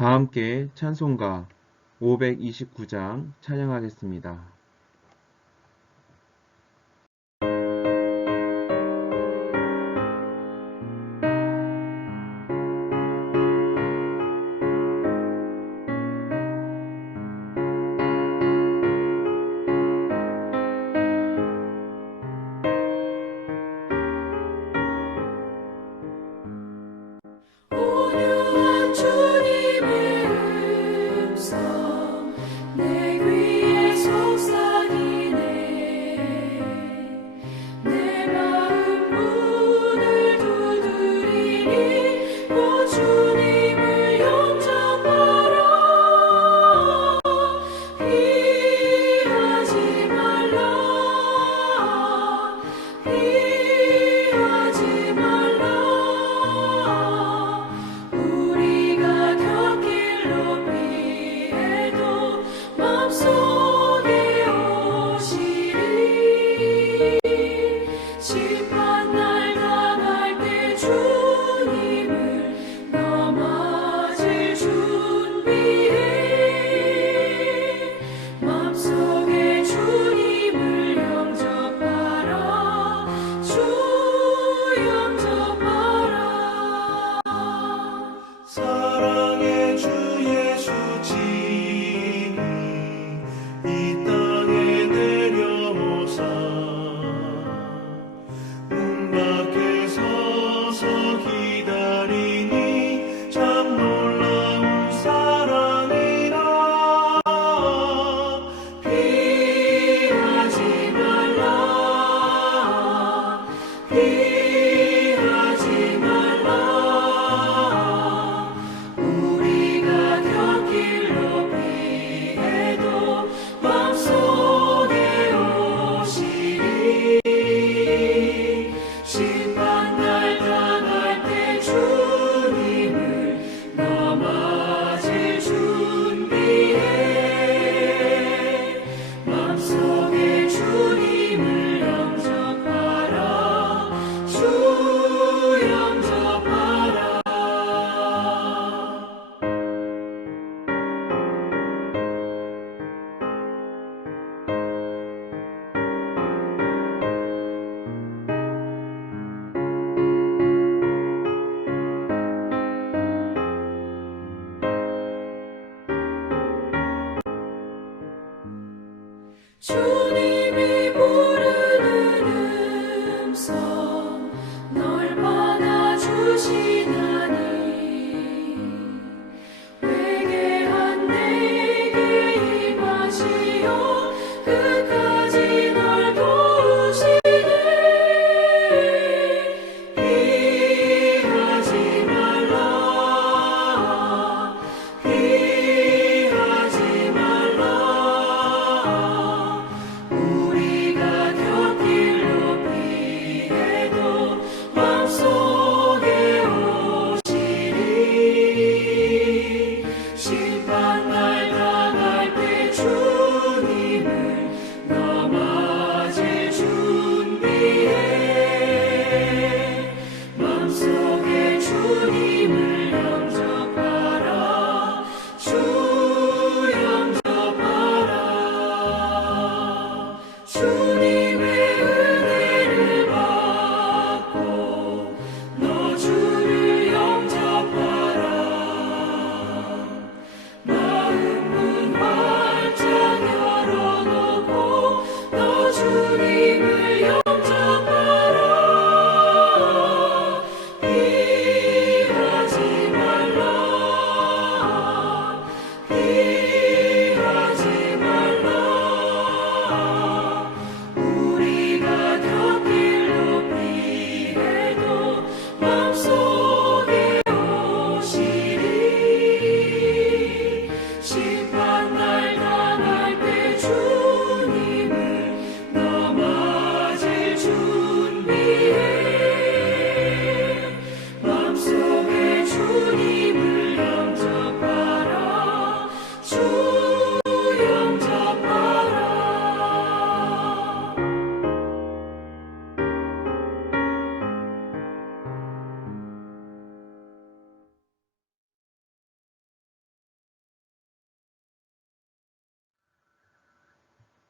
다 함께 찬송가 529장 찬양하겠습니다. 온유한 주님의 음성 내 귀에 속삭이네. 내 마음 문을 두드리니 곧 주님을 영접하라. 피하지 말라. 피하지 말라. 우리가 곁길로 피해도 맘속에 오시리. 심판날 당할 때 주님을 넘어질 준비해. 맘속에 주님을 영접하라. 주 영접하라. 사랑의 주 예수 친히 이 땅에 내려오사 문 밖에 서서 기다리니 참 놀라운 사랑이라. 피하지 말라. 피하지 말라. 우리가 곁길로 피해도 맘속에 오시리. 심판날 당할 때 주님을 넘어질 준비해. 맘속에 주님을 영접하라. 주 영접하라. 주님이 부르는 음성 널 받아주시나니. 회개한 내게 임하시어 끝까지 널 도우시네. 피하지 말라. 피하지 말라. 우리가 곁길로 피해도 맘속에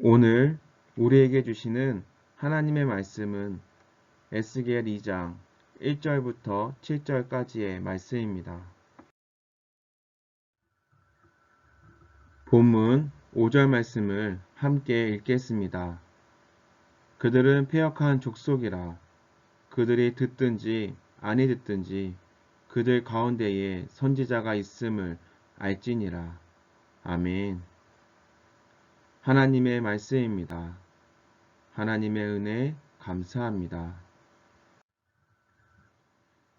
오늘 우리에게 주시는 하나님의 말씀은 에스겔 2장 1절부터 7절까지의 말씀입니다. 본문 5절 말씀을 함께 읽겠습니다. 그들은 패역한 족속이라. 그들이 듣든지 아니 듣든지 그들 가운데에 선지자가 있음을 알지니라. 아멘. 하나님의 말씀입니다. 하나님의 은혜 감사합니다.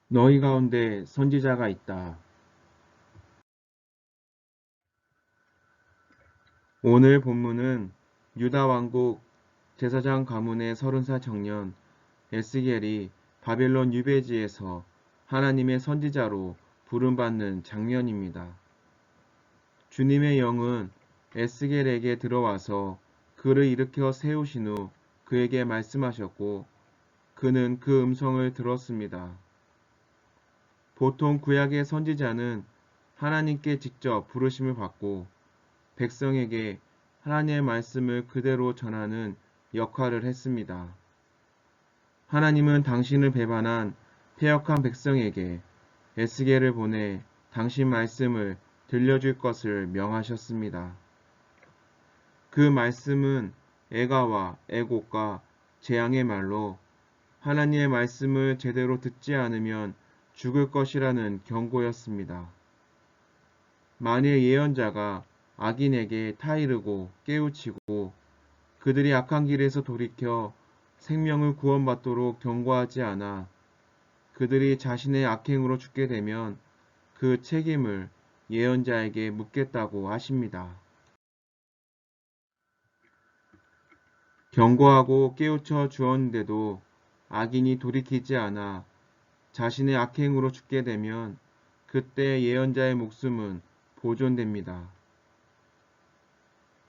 너희 가운데 선지자가 있다. 오늘 본문은 유다 왕국 제사장 가문의 30살 청년 에스겔이 바벨론 유배지에서 하나님의 선지자로 부름받는 장면입니다. 주님의 영은 에스겔에게 들어와서 그를 일으켜 세우신 후 그에게 말씀하셨고 그는 그 음성을 들었습니다. 보통 구약의 선지자는 하나님께 직접 부르심을 받고 백성에게 하나님의 말씀을 그대로 전하는 역할을 했습니다. 하나님은 당신을 배반한 패역한 백성에게 에스겔을 보내 당신 말씀을 들려줄 것을 명하셨습니다. 그 말씀은 애가와 애곡과 재앙의 말로 하나님의 말씀을 제대로 듣지 않으면 죽을 것이라는 경고였습니다. 만일 예언자가 악인에게 타이르고 깨우치고 그들이 악한 길에서 돌이켜 생명을 구원받도록 경고하지 않아 그들이 자신의 악행으로 죽게 되면 그 책임을 예언자에게 묻겠다고 하십니다. 경고하고 깨우쳐 주었는데도 악인이 돌이키지 않아 자신의 악행으로 죽게 되면 그때 예언자의 목숨은 보존됩니다.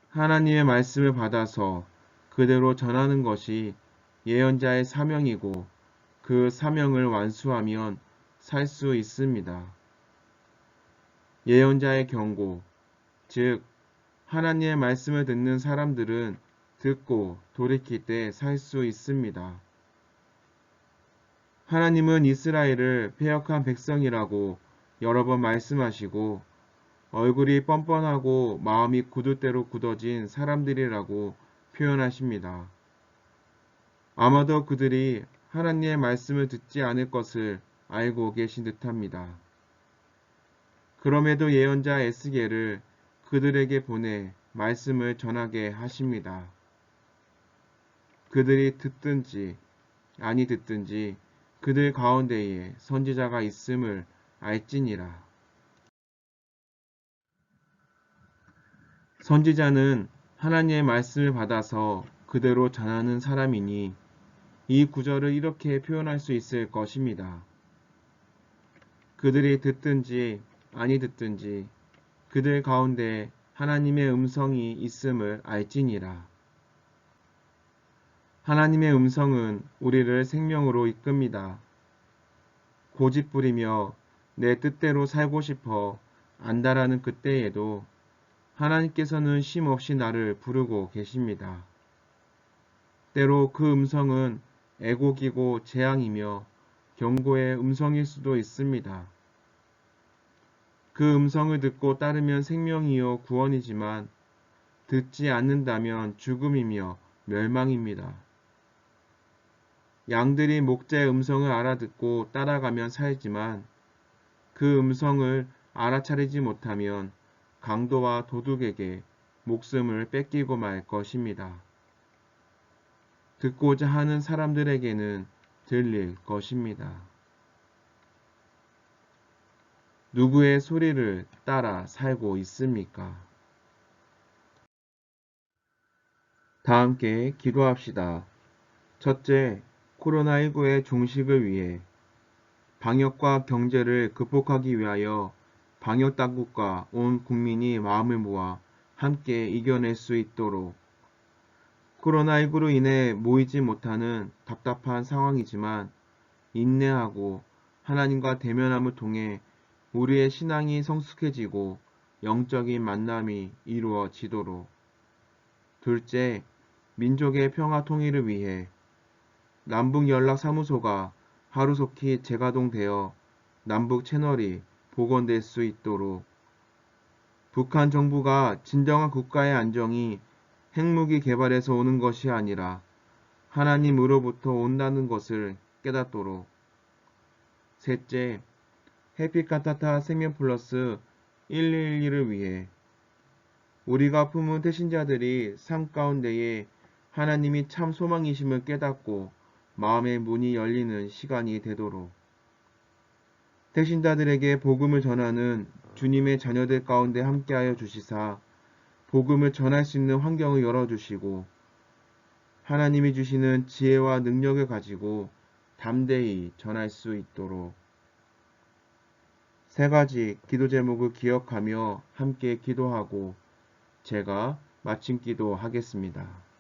하나님의 말씀을 받아서 그대로 전하는 것이 예언자의 사명이고 그 사명을 완수하면 살 수 있습니다. 예언자의 경고, 즉 하나님의 말씀을 듣는 사람들은 듣고 돌이킬 때 살 수 있습니다. 하나님은 이스라엘을 패역한 백성이라고 여러 번 말씀하시고 얼굴이 뻔뻔하고 마음이 굳을 대로 굳어진 사람들이라고 표현하십니다. 아마도 그들이 하나님의 말씀을 듣지 않을 것을 알고 계신 듯합니다. 그럼에도 예언자 에스겔을 그들에게 보내 말씀을 전하게 하십니다. 그들이 듣든지 아니 듣든지 그들 가운데에 선지자가 있음을 알지니라. 선지자는 하나님의 말씀을 받아서 그대로 전하는 사람이니 이 구절을 이렇게 표현할 수 있을 것입니다. 그들이 듣든지 아니 듣든지 그들 가운데 하나님의 음성이 있음을 알지니라. 하나님의 음성은 우리를 생명으로 이끕니다. 고집부리며 내 뜻대로 살고 싶어 안다라는 그때에도 하나님께서는 쉼없이 나를 부르고 계십니다. 때로 그 음성은 애곡이고 재앙이며 경고의 음성일 수도 있습니다. 그 음성을 듣고 따르면 생명이요 구원이지만 듣지 않는다면 죽음이며 멸망입니다. 양들이 목자의 음성을 알아듣고 따라가면 살지만 그 음성을 알아차리지 못하면 강도와 도둑에게 목숨을 뺏기고 말 것입니다. 듣고자 하는 사람들에게는 들릴 것입니다. 누구의 소리를 따라 살고 있습니까? 다 함께 기도합시다. 첫째, 코로나19의 종식을 위해 방역과 경제를 극복하기 위하여 방역당국과 온 국민이 마음을 모아 함께 이겨낼 수 있도록 코로나19로 인해 모이지 못하는 답답한 상황이지만 인내하고 하나님과 대면함을 통해 우리의 신앙이 성숙해지고 영적인 만남이 이루어지도록 둘째, 민족의 평화 통일을 위해 남북연락사무소가 하루속히 재가동되어 남북 채널이 복원될 수 있도록 북한 정부가 진정한 국가의 안정이 핵무기 개발에서 오는 것이 아니라 하나님으로부터 온다는 것을 깨닫도록. 셋째, 해피카타타 생명플러스 111을 위해 우리가 품은 태신자들이 삶 가운데에 하나님이 참 소망이심을 깨닫고 마음의 문이 열리는 시간이 되도록 태신자들에게 복음을 전하는 주님의 자녀들 가운데 함께하여 주시사 복음을 전할 수 있는 환경을 열어주시고 하나님이 주시는 지혜와 능력을 가지고 담대히 전할 수 있도록 세 가지 기도 제목을 기억하며 함께 기도하고 제가 마침 기도하겠습니다.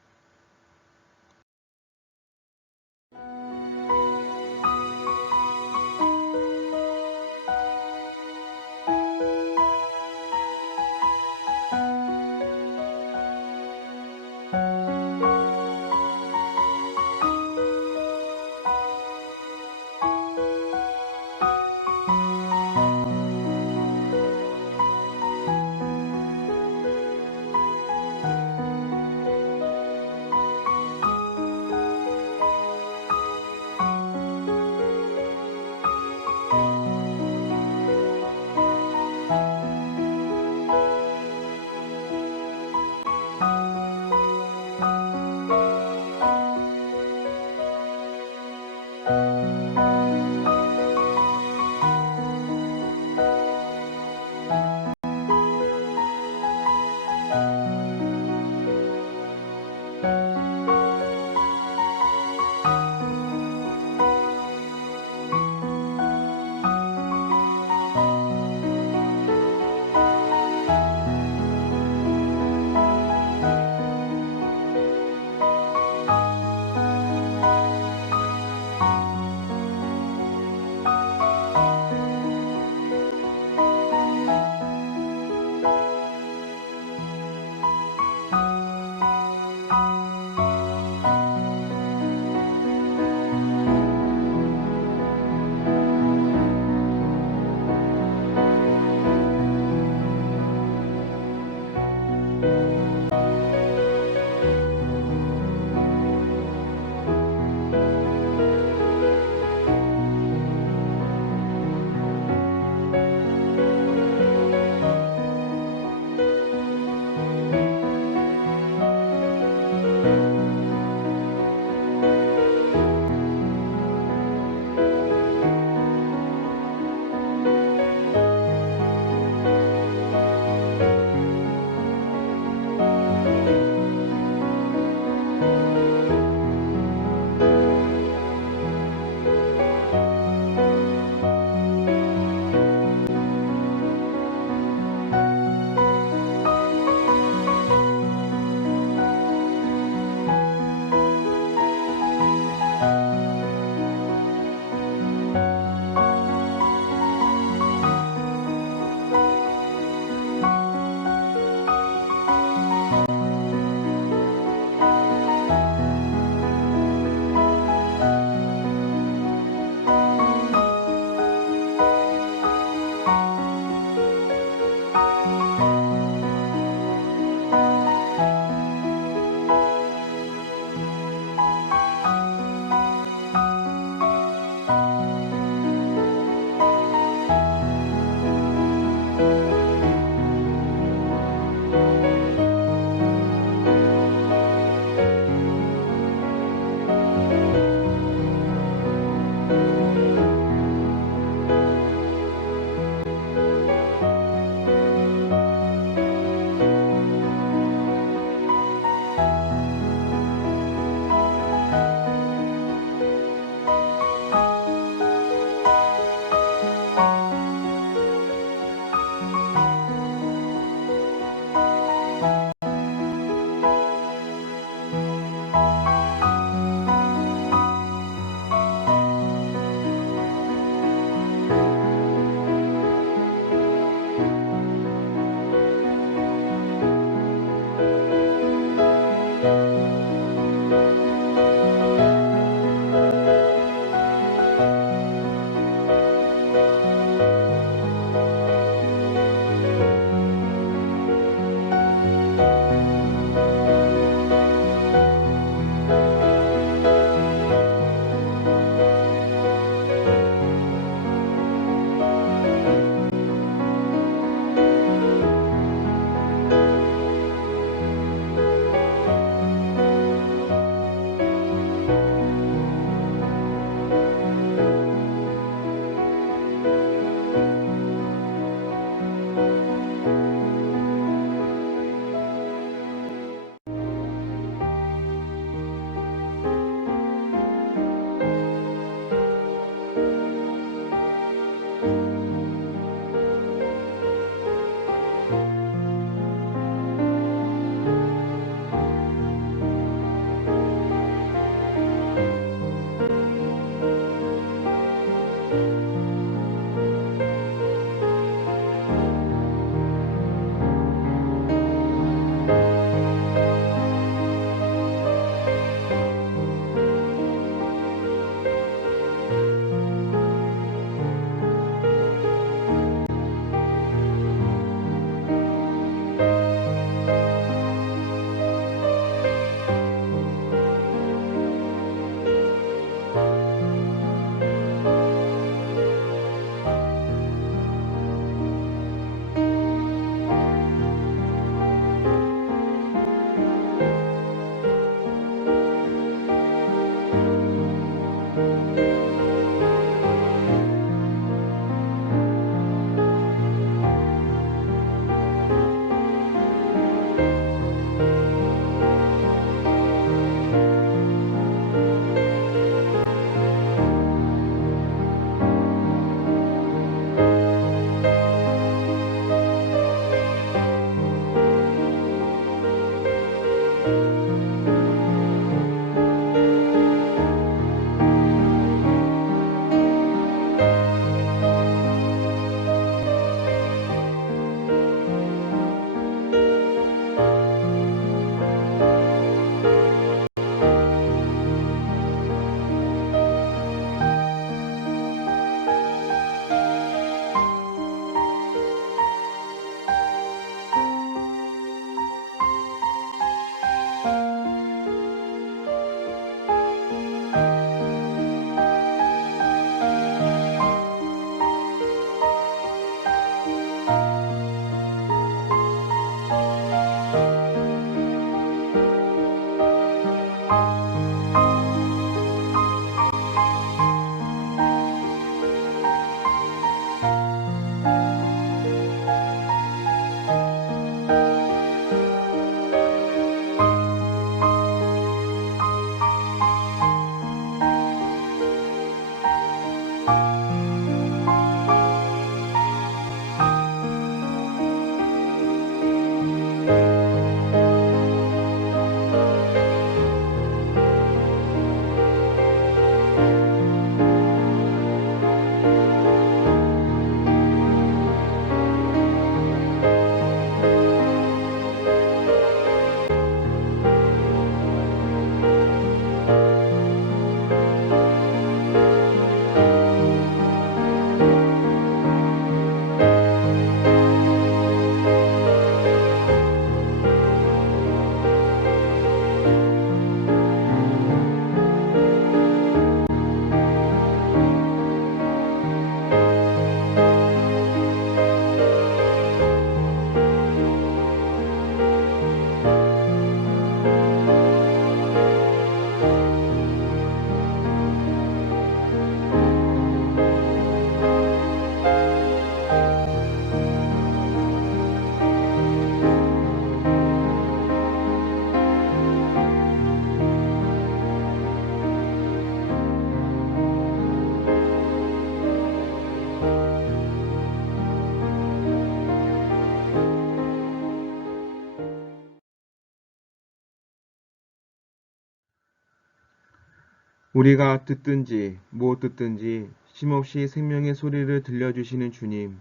우리가 듣든지 못 듣든지 쉼없이 생명의 소리를 들려주시는 주님,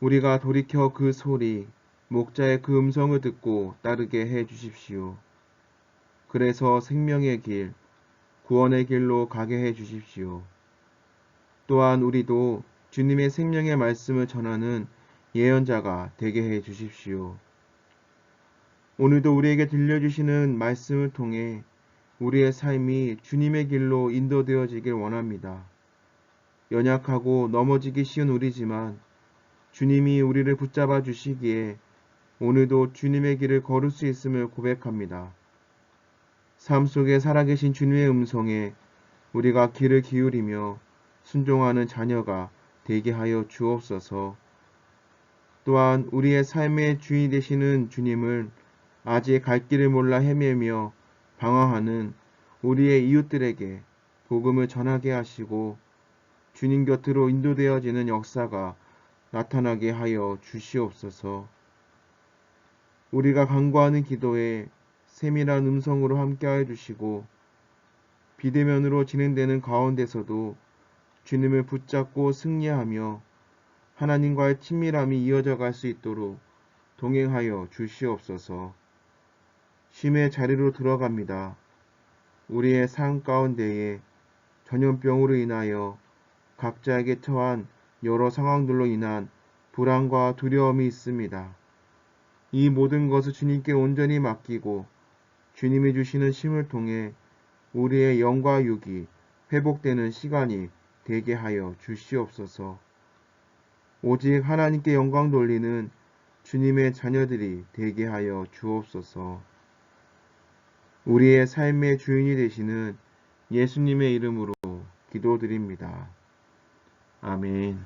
우리가 돌이켜 그 소리, 목자의 그 음성을 듣고 따르게 해 주십시오. 그래서 생명의 길, 구원의 길로 가게 해 주십시오. 또한 우리도 주님의 생명의 말씀을 전하는 예언자가 되게 해 주십시오. 오늘도 우리에게 들려주시는 말씀을 통해 우리의 삶이 주님의 길로 인도되어지길 원합니다. 연약하고 넘어지기 쉬운 우리지만 주님이 우리를 붙잡아 주시기에 오늘도 주님의 길을 걸을 수 있음을 고백합니다. 삶 속에 살아계신 주님의 음성에 우리가 귀를 기울이며 순종하는 자녀가 되게 하여 주옵소서. 또한 우리의 삶의 주인이 되시는 주님을 아직 갈 길을 몰라 헤매며 방황하는 우리의 이웃들에게 복음을 전하게 하시고 주님 곁으로 인도되어지는 역사가 나타나게 하여 주시옵소서. 우리가 간구하는 기도에 세밀한 음성으로 함께하여 주시고 비대면으로 진행되는 가운데서도 주님을 붙잡고 승리하며 하나님과의 친밀함이 이어져 갈 수 있도록 동행하여 주시옵소서. 쉼의 자리로 들어갑니다. 우리의 삶 가운데에 전염병으로 인하여 각자에게 처한 여러 상황들로 인한 불안과 두려움이 있습니다. 이 모든 것을 주님께 온전히 맡기고 주님이 주시는 쉼을 통해 우리의 영과 육이 회복되는 시간이 되게 하여 주시옵소서. 오직 하나님께 영광 돌리는 주님의 자녀들이 되게 하여 주옵소서. 우리의 삶의 주인이 되시는 예수님의 이름으로 기도드립니다. 아멘.